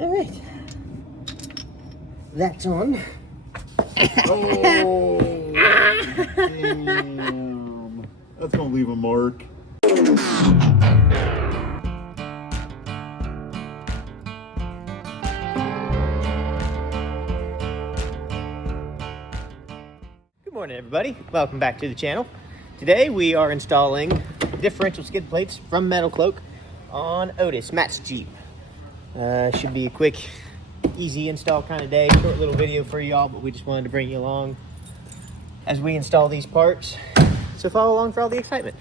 All right. That's on. Oh, damn. That's gonna leave a mark. Good morning, everybody. Welcome back to the channel. Today we are installing differential skid plates from Metalcloak on OTIS, Matt's Jeep. Should be a quick, easy install kind of day. Short little video for y'all, but we just wanted to bring you along as we install these parts. So follow along for all the excitement.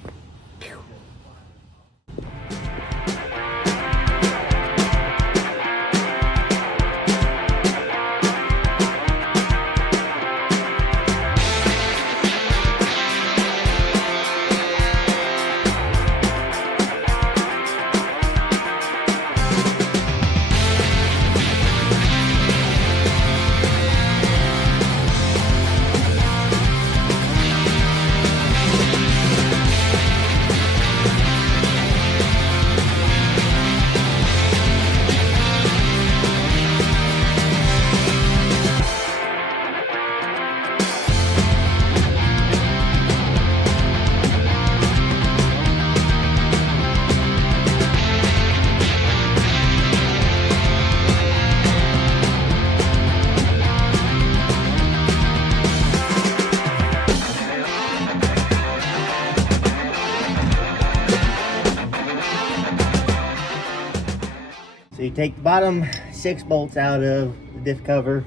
So you take the bottom 6 bolts out of the diff cover,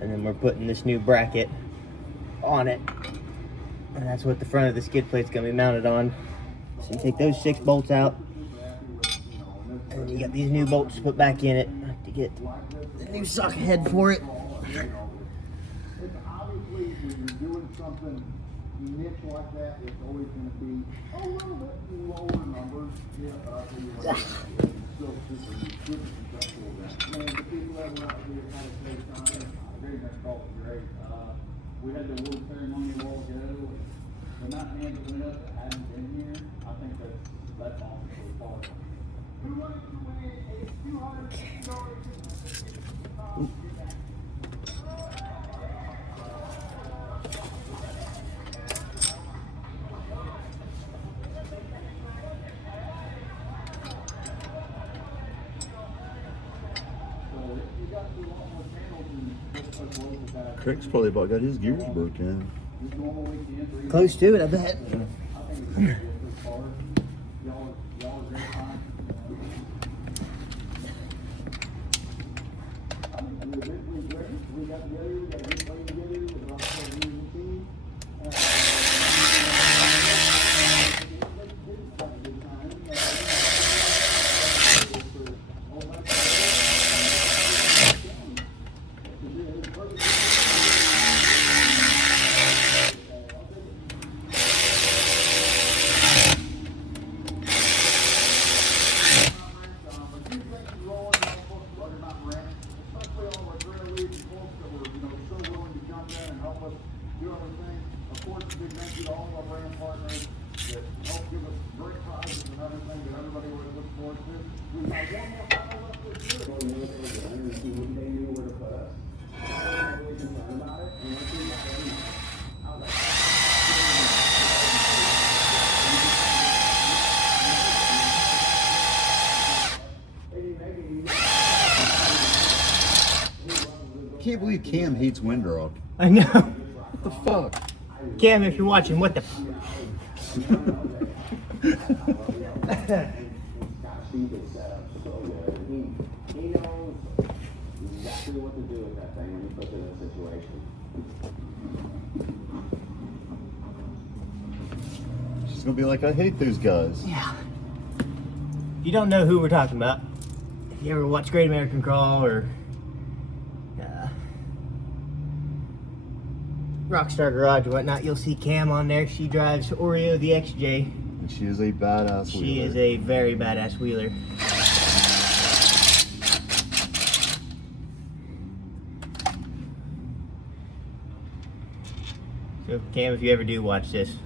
and then we're putting this new bracket on it, and that's what the front of the skid plate's gonna be mounted on. So you take those 6 bolts out, and you got these new bolts to put back in it to get the new socket head for it. Obviously, when you're doing something niche like that, it's always going to be a little bit lower numbers. Still super successful event. Man, the people that were out here had a great time. Very nice call, great. We had the award ceremony a while ago. The mountain hands went up that hadn't been here. I think that's awesome for the park. Who wants to win a $250? Craig's probably about got his gears broken. Close to it, I bet. Of course, a big thank you to all of our brand partners that help give us great prizes and everything that everybody would look forward to. We've got one more final left this year. So you look over there and see what they knew where to put us. I'm really concerned about it, and let's see what they know. How's that? I can't believe Cam hates Windrock. I know. What the fuck? Cam, if you're watching, what the f? He knows exactly what to do with that thing when he puts it in a situation. She's gonna be like, I hate those guys. Yeah. If you don't know who we're talking about, if you ever watch Great American Crawl or Rockstar Garage or whatnot, you'll see Cam on there. She drives Oreo the XJ. And she is a badass wheeler. She is a very badass wheeler. So Cam, if you ever do watch this,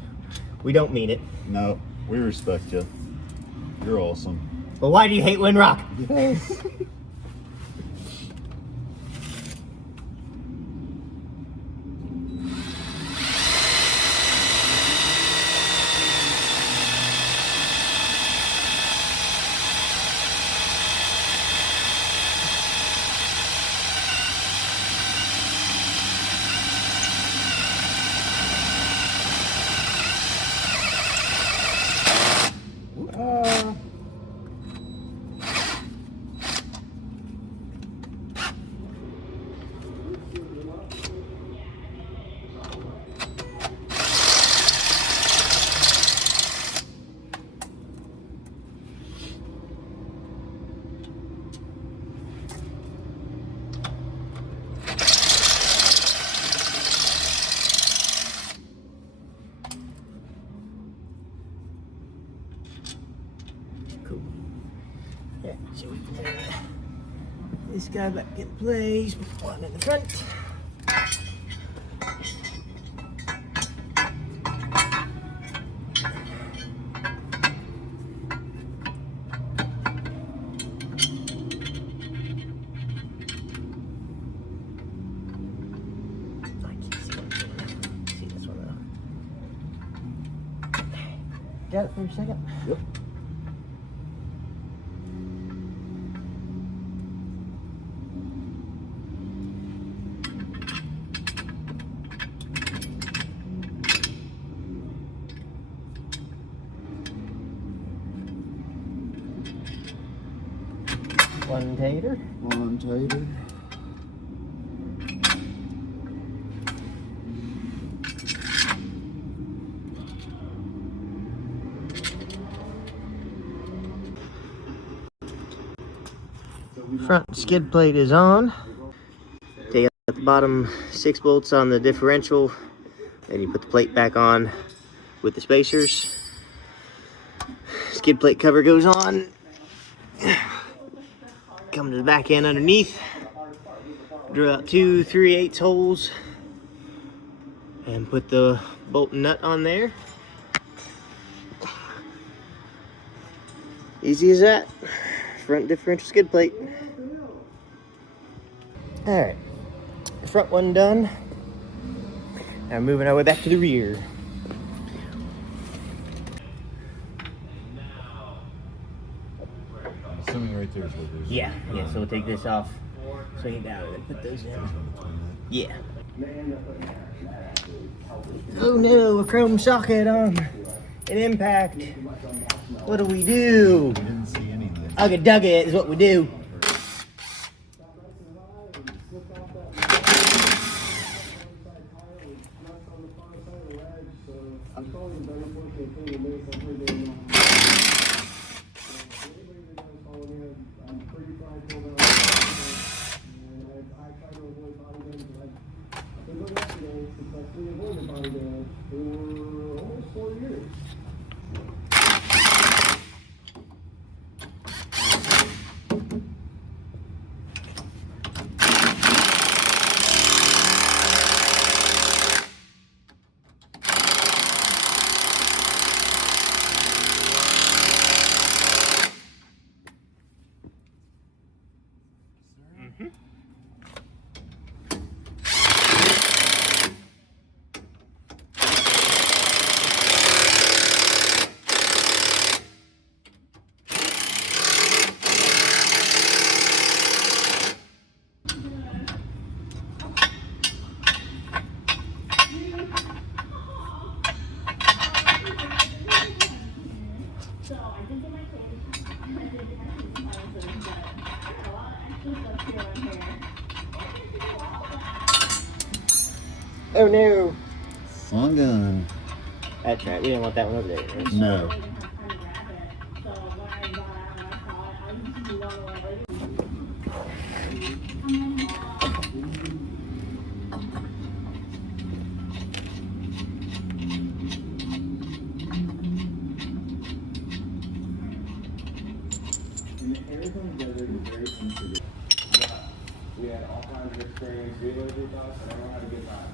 we don't mean it. No, we respect you. You're awesome. Well, why do you hate Windrock? Cool. Yeah, so we can put this guy back in place. One in the front. See this one though. Got it for a second? Yep. One tater. One tater. Front skid plate is on. Take out the bottom 6 bolts on the differential, and you put the plate back on with the spacers. Skid plate cover goes on. Come to the back end underneath. Drill out 2 3/8 holes and put the bolt and nut on there. Easy as that. Front differential skid plate. Alright, front one done. Now moving our way back to the rear. Assuming right there is what there's. Yeah, so we'll take this off, swing it down, and then put those in. Yeah. Oh no, a chrome socket on an impact. What do we do? I didn't see anything. Ugga dugga is what we do. Oh no. Fun gun. That's right, we didn't want that one over there. Right? No. We had all kinds of experience dealers with us, and everyone had a good time.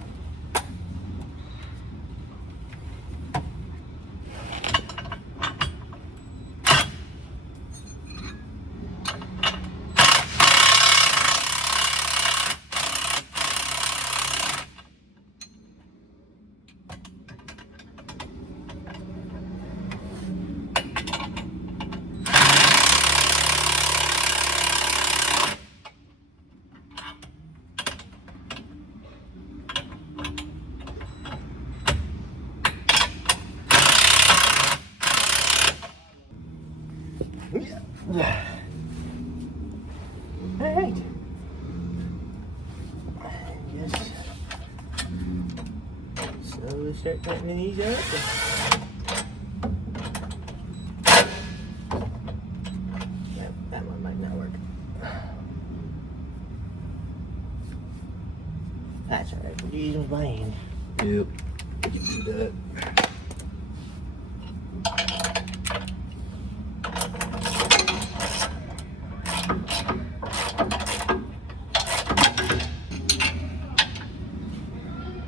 All right. Just slowly start tightening these up. That one might not work. That's all right. We'll use them by hand. Yep. You can do that.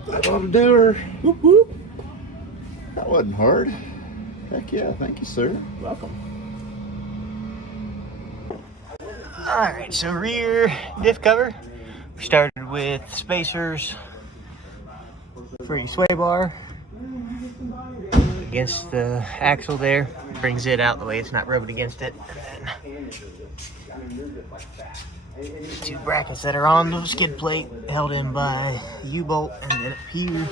That ought to do her. Whoop whoop. That wasn't hard. Heck yeah, thank you, sir. Welcome. All right, so rear diff cover. We started with spacers for your sway bar against the axle there. Brings it out the way it's not rubbing against it. And then two brackets that are on the skid plate held in by the U-bolt, and then up here,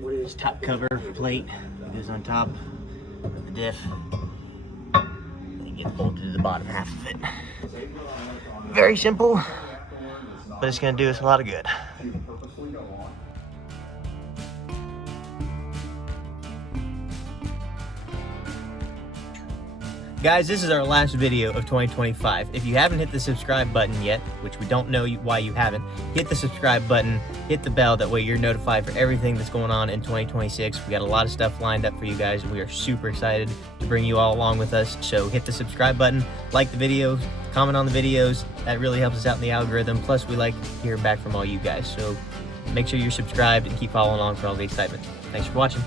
this top cover plate is on top of the diff. And get bolted to the bottom half of it. Very simple, but it's going to do us a lot of good. Guys, this is our last video of 2025. If you haven't hit the subscribe button yet, which we don't know why you haven't, hit the subscribe button, hit the bell, that way you're notified for everything that's going on in 2026. We got a lot of stuff lined up for you guys, and we are super excited to bring you all along with us. So hit the subscribe button, like the videos, comment on the videos. That really helps us out in the algorithm. Plus, we like hearing back from all you guys. So make sure you're subscribed and keep following along for all the excitement. Thanks for watching.